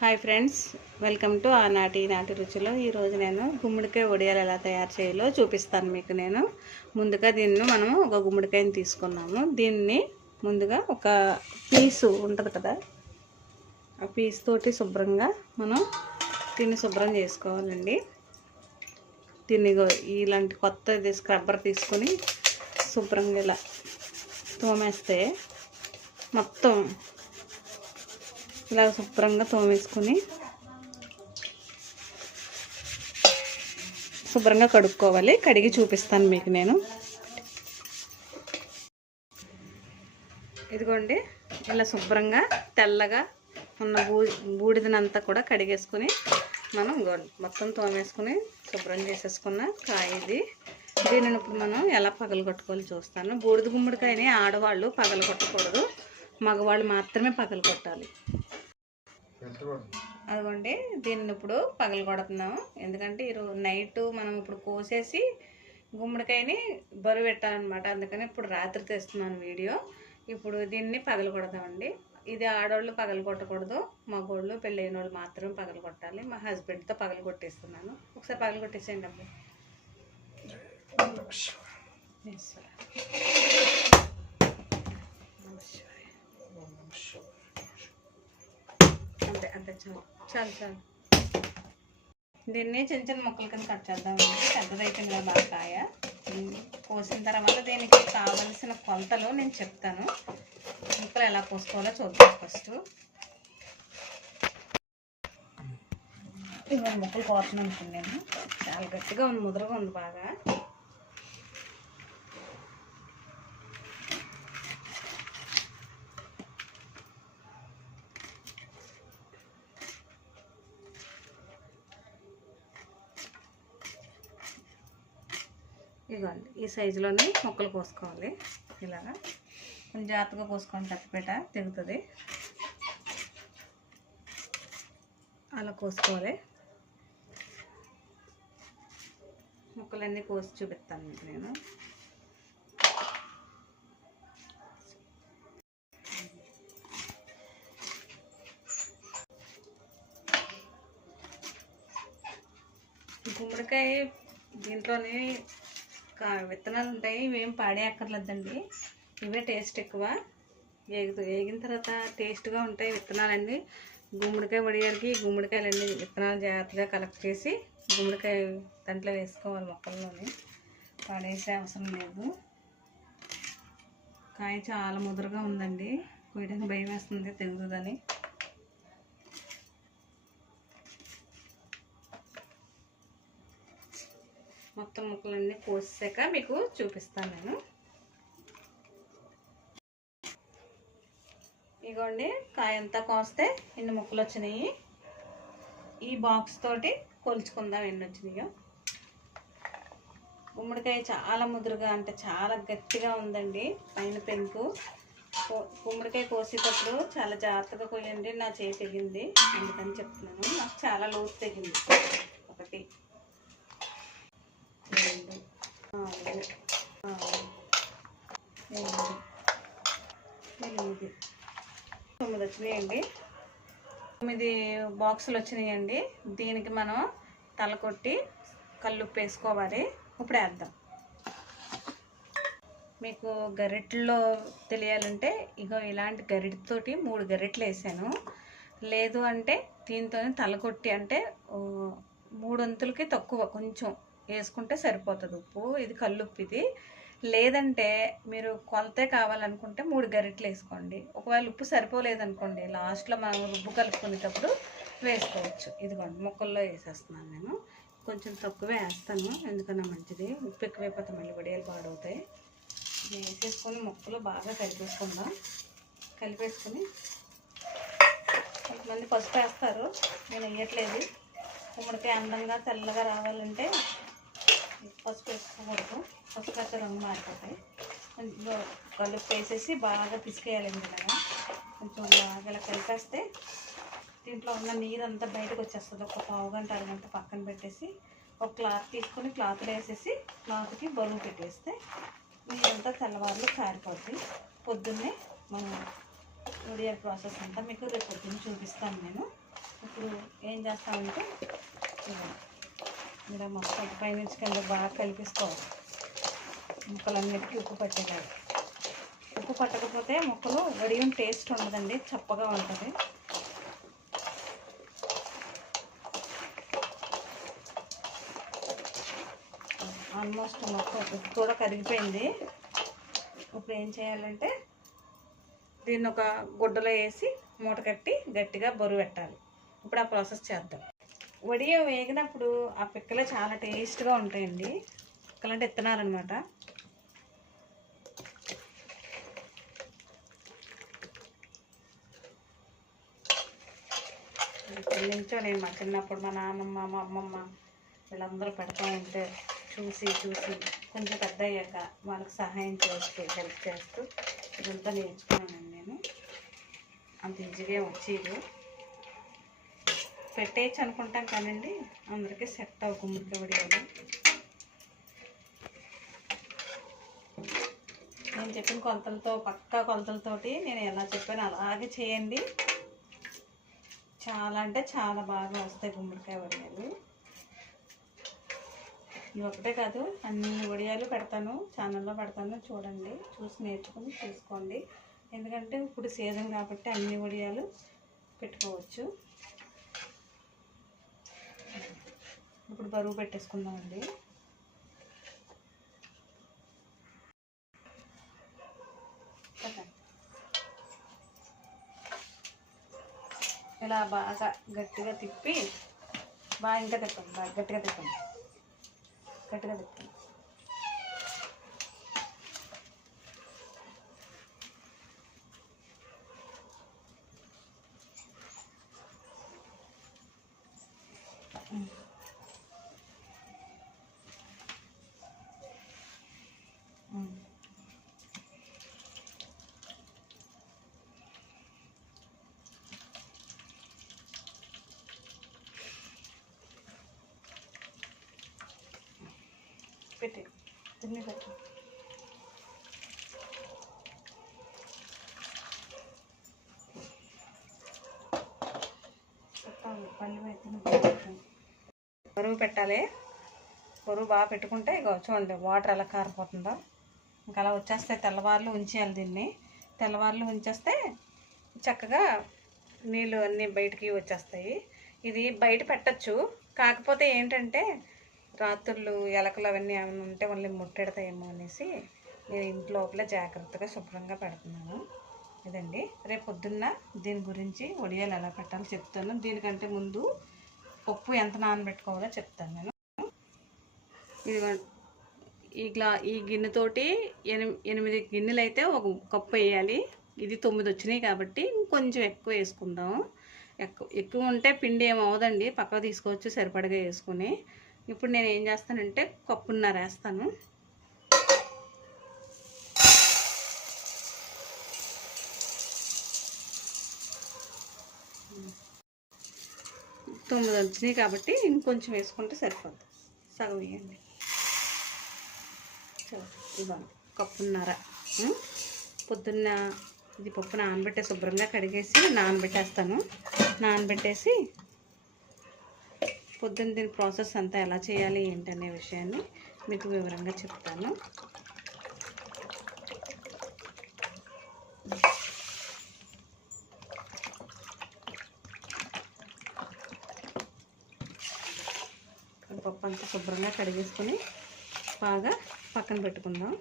Hi friends welcome to ఆనాటి నాటి రుచిలో. ఈరోజు నేను గుమ్మడికాయ వడియాలు ఎలా తయారు చేయాలో చూపిస్తాను మీకు నేను. ముందుగా దీన్ని మనం ఒక గుమ్మడికాయని తీసుకున్నాము. దీన్ని ముందుగా ఒక పీసు ఉంటుంది కదా ఆ పీస్ తోటి శుభ్రంగా మనం దీన్ని శుభ్రం చేసుకోవాలండి. దీన్ని ఇలాంటి కొత్తది స్క్రబ్బర్ తీసుకొని శుభ్రంగా ఇలా తోమేస్తే మొత్తం ఇలా శుభ్రంగా తోమేసుకుని శుభ్రంగా కడుక్కోవాలి. కడిగి చూపిస్తాను మీకు నేను. ఇదిగోండి ఇలా శుభ్రంగా తెల్లగా ఉన్న బూ బూడిదనంతా కూడా కడిగేసుకుని మనం మొత్తం తోమేసుకుని శుభ్రం చేసేసుకున్న కాయ ఇది. దీనిని ఇప్పుడు మనం ఎలా పగలగొట్టుకోవాలి చూస్తాను. బూడిద గుమ్మడికాయని ఆడవాళ్ళు పగలగొట్టకూడదు. మగవాళ్ళు మాత్రమే పగలగొట్టాలి. అదిగోండి దీన్ని ఇప్పుడు పగల కొడుతున్నాము ఎందుకంటే ఈరోజు నైట్ మనం ఇప్పుడు కోసేసి గుమ్మడికాయని బరువు పెట్టాలన్నమాట. అందుకని ఇప్పుడు రాత్రి తెస్తున్నాను వీడియో. ఇప్పుడు దీన్ని పగల కొడదామండి ఇది ఆడవాళ్ళు పగల కొట్టకూడదు మగోళ్ళు పెళ్ళైన వాళ్ళు మాత్రమే పగల కొట్టాలి మా హస్బెండ్తో పగల కొట్టేస్తున్నాను ఒకసారి పగల కొట్టేసేయండి అబ్బాయి Yes, sir. అంతే చాలు. చాలు చాలు. దీన్ని చిన్న చిన్న ముక్కల కింద కట్ చేద్దామండి పెద్దదైపోయింది కదా బాగా కాయ. కోసిన తర్వాత దీనికి కావలసిన కొలతలు నేను చెప్తాను. ముక్కలు ఎలా కోసుకోవాలో చూద్దాం ఫస్ట్. ఇవన్నీ ముక్కలు కోసిన అనుకోండి నేను. చాలా గట్టిగా ఉంది ముదరగా ఉంది బాగా ఇదిగోండి ఈ సైజులోనే ముక్కలు కోసుకోవాలి. ఇలాగా. కొంచెం జాగ్రత్తగా కోసుకోండి కత్తిపేట తెగుతుంది. అలా కోసుకోవాలి. ముక్కలన్నీ కోసి చూపిస్తాను మీకు నేను. గుమ్మడికాయ దీంట్లోనే విత్తనాలు ఉంటాయి ఇవేం పాడేయక్కర్లేదండి. ఇవే టేస్ట్ ఎక్కువ. వేగు వేగిన తర్వాత టేస్ట్గా ఉంటాయి విత్తనాలన్నీ. గుమ్మడికాయ వడియాలకి గుమ్మడికాయలన్నీ విత్తనాలు జాగ్రత్తగా కలెక్ట్ చేసి గుమ్మడికాయ దాంట్లో వేసుకోవాలి మొక్కల్లోని. పాడేసే అవసరం లేదు. కాయ చాలా ముదురుగా ఉందండి. కొయ్యడానికి భయం వేస్తుంది తెగుతుందని మొత్తం ముక్కలన్నీ కోసాక మీకు చూపిస్తాను నేను. ఇగోండి కాయంతా కోస్తే ఎన్ని ముక్కలు వచ్చినాయి? ఈ బాక్స్ తోటి కొలుచుకుందాం ఎన్ని వచ్చినాయో. గుమ్మడికాయ చాలా ముదురుగా అంటే చాలా గట్టిగా ఉందండి పైన పెంకు. గుమ్మడికాయ కోసేటప్పుడు చాలా జాగ్రత్తగా కొయ్యండి నా చేయి తెగింది. అందుకని చెప్తున్నాను. నాకు చాలా లోతు తెగింది ఒకటి. ఆరు ఆరు ఎనిమిది ఎనిమిది తొమ్మిది వచ్చినాయండి. తొమ్మిది బాక్సులు వచ్చినాయండి. దీనికి మనం తల కొట్టి కల్లుప్పు వేసుకోవాలి. ఇప్పుడు వేద్దాం. మీకు గరిటల్లో తెలియాలంటే ఇగో ఇలాంటి గరిటెతోటి మూడు గరిటెలు వేసాను. లేదు అంటే దీంతో తల కొట్టి అంటే మూడొంతులకి తక్కువ కొంచెం. వేసుకుంటే సరిపోతుంది ఉప్పు. ఇది కల్లుప్పు ఇది. లేదంటే మీరు కొలతే కావాలనుకుంటే మూడు గరిటెలు వేసుకోండి. ఒకవేళ ఉప్పు సరిపోలేదనుకోండి లాస్ట్లో మనం రుబ్బు కలుపుకునేటప్పుడు వేసుకోవచ్చు. ఇదిగోండి ముక్కల్లో వేసేస్తున్నాను నేను. కొంచెం తక్కువే వేస్తాను ఎందుకన్నా మంచిది. ఉప్పు ఎక్కువైపోతే మళ్ళీ వడియాలు పాడవుతాయి. వేసేసుకొని ముక్కలు బాగా కలిపేసుకుందాం. కలిపేసుకొని కొంతమంది పసుపు వేస్తారు. నేను వేయట్లేదు. గుమ్మడికాయ అందంగా తెల్లగా రావాలంటే పసుపు వేసుకోకూడదు. పసుపు వేస్తే రంగు మారిపోతాయి. కలుపు వేసేసి బాగా పిసికేయాలండి ఇలాగా కొంచెం బాగా ఇలా కలిపేస్తే దీంట్లో ఉన్న నీరు అంతా బయటకు వచ్చేస్తుంది. ఒక పావు గంట అరగంట పక్కన పెట్టేసి ఒక క్లాత్ తీసుకొని క్లాత్లో వేసేసి క్లాత్కి బరువు పెట్టేస్తే నీరంతా తెల్లవారులు కారిపోద్ది. పొద్దున్నే మనం ఉడియర్ ప్రాసెస్ అంతా మీకు రేపు పొద్దున్న చూపిస్తాను నేను. ఇప్పుడు ఏం చేస్తామంటే ఇలా ఇలా మొత్తం పైనుంచి కింద బాగా కలిపిసుకోవాలి ముక్కలన్నిటికీ ఉప్పు పట్టేలాగా. ఉప్పు పట్టకపోతే ముక్కలు వడియం టేస్ట్ ఉండదండి చప్పగా ఉంటుంది. ఆల్మోస్ట్ మొత్తం ఉప్పు కూడా కరిగిపోయింది. ఇప్పుడు ఏం చేయాలంటే దీన్ని ఒక గుడ్డలో వేసి మూట కట్టి గట్టిగా బరువు పెట్టాలి. ఇప్పుడు ఆ ప్రాసెస్ చేద్దాం. వడియం వేగినప్పుడు ఆ పిక్కలు చాలా టేస్ట్గా ఉంటాయండి. పిక్కలు అంటే ఇత్తనారనమాట ఇప్పటి నుంచో నేను మా చిన్నప్పుడు మా నాన్నమ్మ మా అమ్మమ్మ వీళ్ళందరూ పెడతా ఉంటే చూసి చూసి కొంచెం పెద్ద అయ్యాక వాళ్ళకి సహాయం చేస్తూ హెల్ప్ చేస్తూ ఇదంతా నేర్చుకున్నానండి నేను. అంత ఈజీగా వచ్చేది. పెట్టేయచ్చు అనుకుంటాం కానండి అందరికీ సెట్ అవ్వ గుమ్మడికాయ వడియాలు. నేను చెప్పిన కొలతలతో పక్కా కొలతలతోటి నేను ఎలా చెప్పాను అలాగే చేయండి. చాలా అంటే చాలా బాగా వస్తాయి గుమ్మడికాయ వడియాలు ఇవి ఒకటే కాదు అన్ని వడియాలు పెడతాను ఛానల్లో పెడతాను చూడండి. చూసి నేర్చుకుని చూసుకోండి. ఎందుకంటే ఇప్పుడు సీజన్ కాబట్టి అన్ని వడియాలు పెట్టుకోవచ్చు. ఇప్పుడు బరువు పెట్టేసుకుందామండి. ఇలా బాగా గట్టిగా తిప్పి బాగా ఇంకా తిప్పండి బాగా గట్టిగా తిప్పండి. గట్టిగా తిప్పండి. పెట్టి తిని పెట్టి. బరువు పెట్టాలి. బరువు బాగా పెట్టుకుంటే ఇక చూడండి వాటర్ ఎలా కారిపోతుందో? ఇంకా అలా వచ్చేస్తాయి తెల్లవారులు ఉంచేయాలి దీన్ని. తెల్లవారులు ఉంచేస్తే చక్కగా నీళ్ళు అన్నీ బయటికి వచ్చేస్తాయి. ఇది బయట పెట్టచ్చు. కాకపోతే ఏంటంటే రాత్రులు ఎలకలు అవన్నీ ఏమైనా ఉంటే మళ్ళీ ముట్టెడతాయేమో అనేసి నేను ఇంటి లోపల జాగ్రత్తగా శుభ్రంగా పెడుతున్నాను. ఇదండి. రేపు పొద్దున్న దీని గురించి వడియాలు ఎలా పెట్టాలో చెప్తాను. దీనికంటే ముందు పప్పు ఎంత నానబెట్టుకోవాలో చెప్తాను నేను. ఈ గ్లా ఈ గిన్నెతోటి ఎనిమి ఎనిమిది గిన్నెలు అయితే ఒక కప్పు వేయాలి. ఇది తొమ్మిది వచ్చినాయి కాబట్టి ఇంకొంచెం ఎక్కువ వేసుకుందాం. ఎక్కువ ఎక్కువ ఉంటే పిండి ఏమవదండి పక్కకు తీసుకోవచ్చు సరిపడగా వేసుకుని. ఇప్పుడు నేను ఏం చేస్తానంటే కప్పున్నర వేస్తాను. తొమ్మిది వచ్చినాయి కాబట్టి ఇంకొంచెం వేసుకుంటే సరిపోద్ది. సగం వేయండి. ఇవ్వండి కప్పున్నర. పొద్దున్న ఇది పప్పు నానబెట్టే శుభ్రంగా కడిగేసి నానబెట్టేస్తాను. నానబెట్టేసి పొద్దున్న దీని ప్రాసెస్ అంతా ఎలా చేయాలి ఏంటనే విషయాన్ని మీకు వివరంగా చెప్తాను. పప్పు అంతా శుభ్రంగా కడిగేసుకొని బాగా పక్కన పెట్టుకుందాం.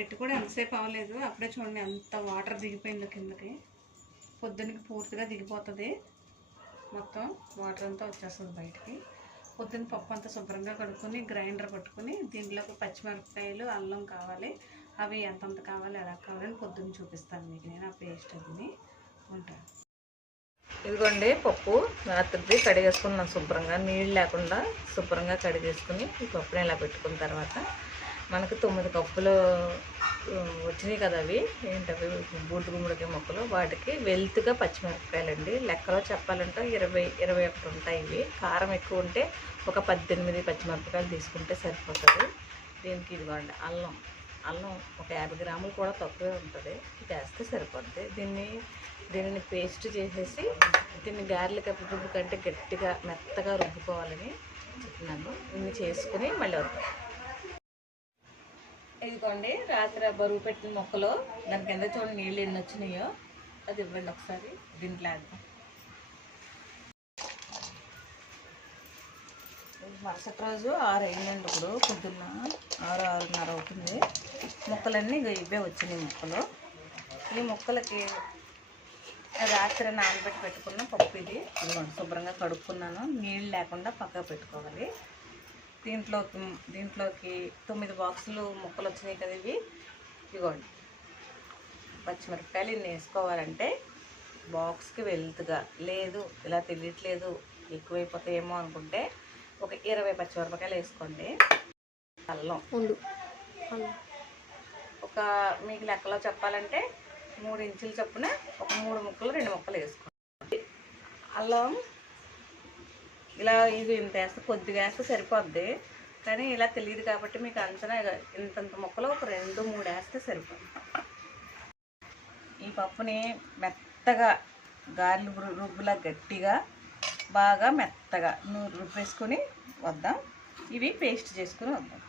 పెట్టి కూడా ఎంతసేపు అవ్వలేదు. అప్పుడే చూడండి అంత వాటర్ దిగిపోయిందో కిందకి. పొద్దున్నకి పూర్తిగా దిగిపోతుంది. మొత్తం వాటర్ అంతా వచ్చేస్తుంది బయటికి. పొద్దున్న పప్పు అంతా శుభ్రంగా కడుక్కొని గ్రైండర్ పట్టుకొని దీంట్లోకి పచ్చిమిరపకాయలు అల్లం కావాలి. అవి ఎంతంత కావాలి ఎలా కావాలని పొద్దున్న చూపిస్తాను మీకు నేను ఆ పేస్ట్ అది ఉంటాను ఇదిగోండి పప్పు రాత్రిది కడిగేసుకున్నాను శుభ్రంగా. నీళ్ళు లేకుండా శుభ్రంగా కడిగేసుకుని ఈ పప్పుని ఇలా పెట్టుకున్న తర్వాత మనకు తొమ్మిది కప్పులు వచ్చినాయి కదా అవి. ఏంటవి బూటు గుమ్మడికాయ మొక్కలు. వాటికి వెల్త్గా పచ్చిమిరపకాయలండి. లెక్కలో చెప్పాలంటే ఇరవై ఇరవై ఒకటి ఉంటాయి ఇవి. కారం ఎక్కువ ఉంటే ఒక పద్దెనిమిది పచ్చిమిరపకాయలు తీసుకుంటే సరిపోతుంది. దీనికి ఇదిగోండి అల్లం. అల్లం ఒక యాభై గ్రాములు కూడా తక్కువే ఉంటుంది. ఇది వేస్తే సరిపోద్ది. దీన్ని దీనిని పేస్ట్ చేసేసి దీన్ని గారెలు కప్పు రుబ్బు కంటే గట్టిగా మెత్తగా రుబ్బుకోవాలని చెప్తున్నాను ఇన్ని చేసుకుని మళ్ళీ వద్దాం. ఇదిగోండి రాత్రి బరువు పెట్టిన మొక్కలు. దాని కింద చూడండి నీళ్ళు ఎన్ని వచ్చినాయో. అది ఇవ్వండి ఒకసారి. దీంట్లో వేద్దాం. మరుసటి రోజు ఆరు అయిందండి ఇప్పుడు. పొద్దున్న ఆరు ఆరున్నర అవుతుంది. మొక్కలన్నీ ఇవే వచ్చినాయి మొక్కలు. ఈ మొక్కలకి రాత్రి నానబెట్టి పెట్టుకున్న పప్పు ఇది. శుభ్రంగా కడుక్కున్నాను. నీళ్ళు లేకుండా పక్కకు పెట్టుకోవాలి. దీంట్లోకి దీంట్లోకి తొమ్మిది బాక్సులు ముక్కలు వచ్చినాయి కదా ఇవి. ఇదిగోండి పచ్చిమిరపకాయలు ఇన్ని వేసుకోవాలంటే బాక్స్కి వెళ్తుగా లేదు ఇలా తెలియట్లేదు ఎక్కువైపోతాయేమో అనుకుంటే ఒక ఇరవై పచ్చిమిరపకాయలు వేసుకోండి. అల్లం. ఉండు. ఒక మీకు లెక్కలో చెప్పాలంటే మూడు ఇంచులు చొప్పున ఒక మూడు ముక్కలు రెండు ముక్కలు వేసుకోండి. అల్లం ఇలా ఇది ఇంత వేస్తే కొద్దిగా వేస్తే సరిపోద్ది. కానీ ఇలా తెలియదు కాబట్టి మీకు అంచనా ఇంతంత ముక్కలు ఒక రెండు మూడు వేస్తే సరిపోద్ది. ఈ పప్పుని మెత్తగా గారెలు రుబ్బులా గట్టిగా బాగా మెత్తగా నూరు రుబ్బేసుకొని వద్దాం. ఇవి పేస్ట్ చేసుకుని వద్దాం.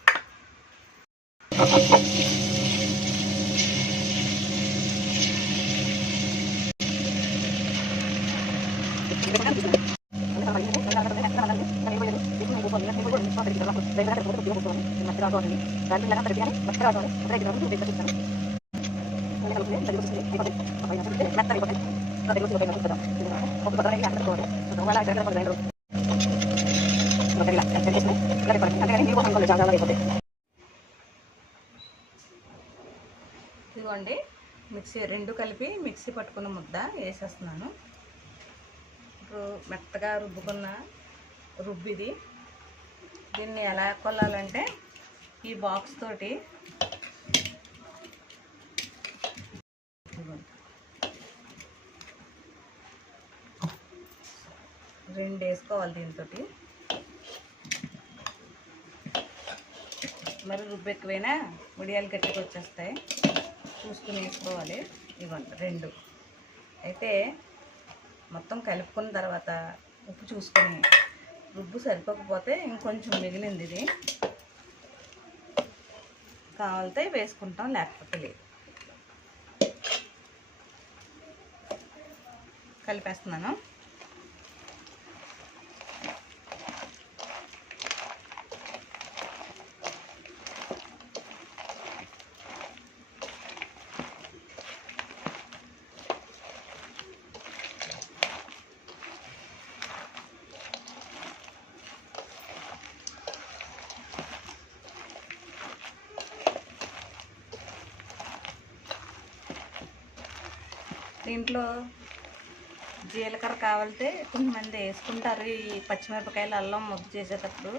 ఇదిగోండి మిక్సీ రెండు కలిపి మిక్సీ పట్టుకున్న ముద్ద వేసేస్తున్నాను. ఇప్పుడు మెత్తగా రుబ్బుకున్న రుబ్బిది. దీన్ని ఎలా కొల్లాలంటే ఈ బాక్స్ తోటి. రెండు వేసుకోవాలి దీంతో మరి రుబ్బు ఎక్కువైనా ఉడియాలు గట్టికి వచ్చేస్తాయి. చూసుకుని వేసుకోవాలి. ఇవ్వండి రెండు. అయితే మొత్తం కలుపుకున్న తర్వాత ఉప్పు చూసుకుని. రుబ్బు సరిపోకపోతే ఇంకొంచెం మిగిలింది ఇది. కావాలితే వేసుకుంటాం లేకపోతే లేదు. కలిపేస్తున్నాను. ఇంట్లో జీలకర్ర కావాలితే కొంతమంది వేసుకుంటారు. ఈ పచ్చిమిరపకాయలు అల్లం ముద్దు చేసేటప్పుడు.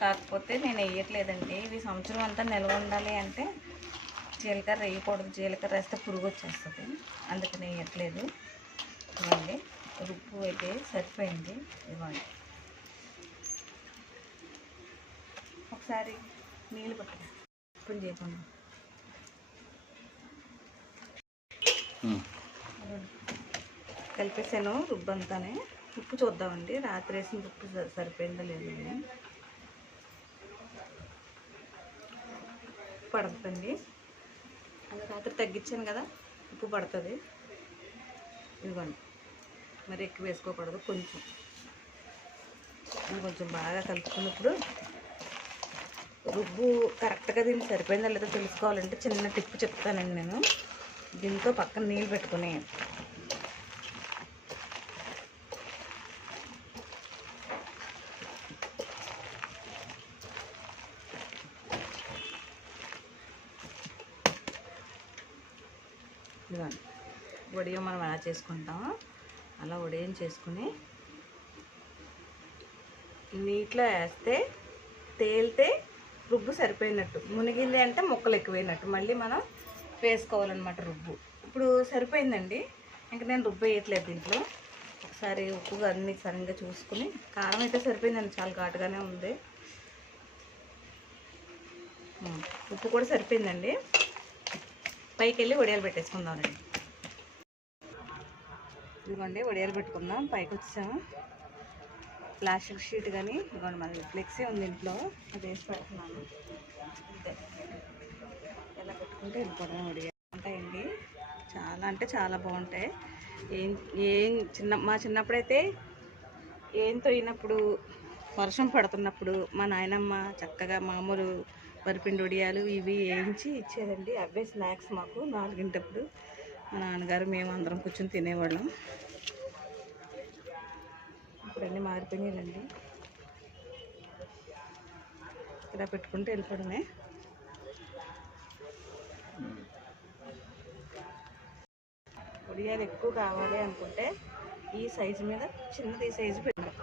కాకపోతే నేను వేయట్లేదండి. ఇవి సంవత్సరం అంతా నిల్వ ఉండాలి అంటే జీలకర్ర వేయకూడదు. జీలకర్ర వేస్తే పురుగు వచ్చేస్తుంది. అందుకని వేయట్లేదు. ఇవ్వండి. రుప్పు అయితే సరిపోయింది. ఇవ్వండి. ఒకసారి నీళ్ళు పట్టుకో ఉప్పుని చేయకుండా కలిపేసాను రుబ్బు అంతానే ఉప్పు చూద్దామండి. రాత్రి వేసిన ఉప్పు సరిపోయిందో లేదో అని. పడుతుందండి. అది రాత్రి తగ్గించాను కదా ఉప్పు పడుతుంది. ఇదిగోండి. మరి ఎక్కువ వేసుకోకూడదు కొంచెం. ఇది కొంచెం బాగా కలుపుకున్నప్పుడు రుబ్బు కరెక్ట్గా దీనికి సరిపోయిందో లేదో తెలుసుకోవాలంటే చిన్న టిప్పు చెప్తానండి నేను. దీంతో పక్కన నీళ్ళు పెట్టుకుని. ఇదిగోండి వడియం మనం ఎలా చేసుకుంటామో అలా వడియం చేసుకుని నీటిలో వేస్తే తేలితే రుబ్బు సరిపోయినట్టు. మునిగింది అంటే ముక్కలు ఎక్కువైనట్టు. మళ్ళీ మనం వేసుకోవాలన్నమాట రుబ్బు. ఇప్పుడు సరిపోయిందండి. ఇంక నేను రుబ్బు వేయట్లేదు దీంట్లో. ఒకసారి ఉప్పు అన్ని సరిగ్గా చూసుకుని కారం అయితే సరిపోయిందండి చాలా ఘాటుగానే ఉంది. ఉప్పు కూడా సరిపోయిందండి. పైకి వెళ్ళి వడియాలు పెట్టేసుకుందామండి. ఇదిగోండి వడియాలు పెట్టుకుందాం. పైకి వచ్చాము ప్లాస్టిక్ షీట్ కానీ ఇదిగోండి మరి ఫ్లెక్సీ ఉంది ఇంట్లో. అది వేసి పెడుతున్నాను. అంటే పెట్టుకుంటే వెళ్ళిపోవడం వడియాలు ఉంటాయండి. చాలా అంటే చాలా బాగుంటాయి. ఏం ఏం చిన్న మా చిన్నప్పుడైతే ఏం తొయినప్పుడు వర్షం పడుతున్నప్పుడు మా నాయనమ్మ చక్కగా మామూలు వరిపిండి వడియాలు ఇవి వేయించి ఇచ్చేదండి. అవే స్నాక్స్ మాకు నాలుగింటప్పుడు. మా నాన్నగారు మేము అందరం కూర్చొని తినేవాళ్ళం. ఇప్పుడన్నీ మారిపోయినాయండి ఇలా పెట్టుకుంటే వెళ్ళిపోవడమే. వడియాలు ఎక్కువ కావాలి అనుకుంటే ఈ సైజు మీద చిన్నది సైజు పెట్టాలి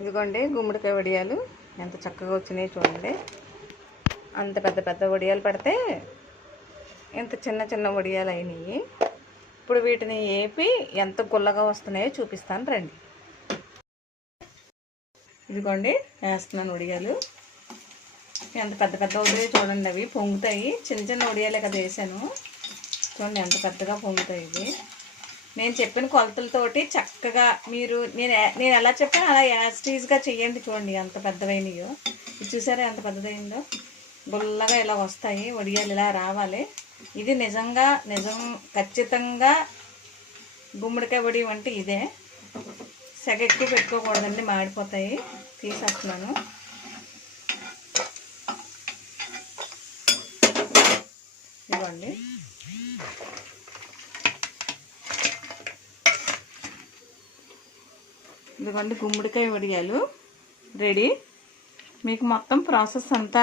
ఇదిగోండి గుమ్మడికాయ వడియాలు. ఎంత చక్కగా వచ్చినాయి చూడండి. అంత పెద్ద పెద్ద వడియాలు పడితే ఇంత చిన్న చిన్న వడియాలు అయినాయి. ఇప్పుడు వీటిని ఏపి ఎంత గుల్లగా వస్తున్నాయో చూపిస్తాను రండి. ఇదిగోండి వేస్తున్నాను వడియాలు ఎంత పెద్ద పెద్ద వడియాలు చూడండి అవి. పొంగుతాయి. చిన్న చిన్న ఉడియాలే కదా వేసాను. చూడండి ఎంత పెద్దగా పొంగుతాయి ఇవి. నేను చెప్పిన కొలతలతోటి చక్కగా మీరు నేను నేను ఎలా చెప్పాను అలా యాస్టీజ్గా చెయ్యండి చూడండి ఎంత పెద్దవైనయో. ఇది చూసారా ఎంత పెద్దదైందో? గుల్లగా ఇలా వస్తాయి. వడియాలు ఇలా రావాలి. ఇది నిజంగా నిజం ఖచ్చితంగా గుమ్మడికాయ వడి అంటే ఇదే. సెగెక్కి పెట్టుకోకూడదండి మాడిపోతాయి. తీసేస్తున్నాను. ఇవ్వండి ఇదిగోండి గుమ్మడికాయ వడియాలు రెడీ. మీకు మొత్తం ప్రాసెస్ అంతా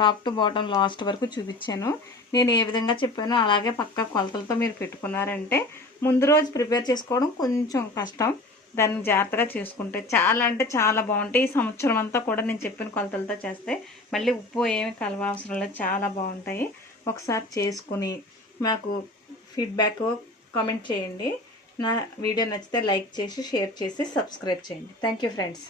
టాప్ టు బాటమ్ లాస్ట్ వరకు చూపించాను. నేను ఏ విధంగా చెప్పానో అలాగే పక్క కొలతలతో మీరు పెట్టుకున్నారంటే ముందు రోజు ప్రిపేర్ చేసుకోవడం కొంచెం కష్టం. దాన్ని జాగ్రత్తగా చేసుకుంటే చాలా అంటే చాలా బాగుంటాయి. ఈ సంవత్సరం అంతా కూడా నేను చెప్పిన కొలతలతో చేస్తే మళ్ళీ ఉప్పు ఏమి కలవవసరం లేదు. చాలా బాగుంటాయి. ఒకసారి చేసుకుని మాకు ఫీడ్బ్యాక్ కామెంట్ చేయండి. నా వీడియో నచ్చితే లైక్ చేసి షేర్ చేసి సబ్స్క్రైబ్ చేయండి. Thank you friends.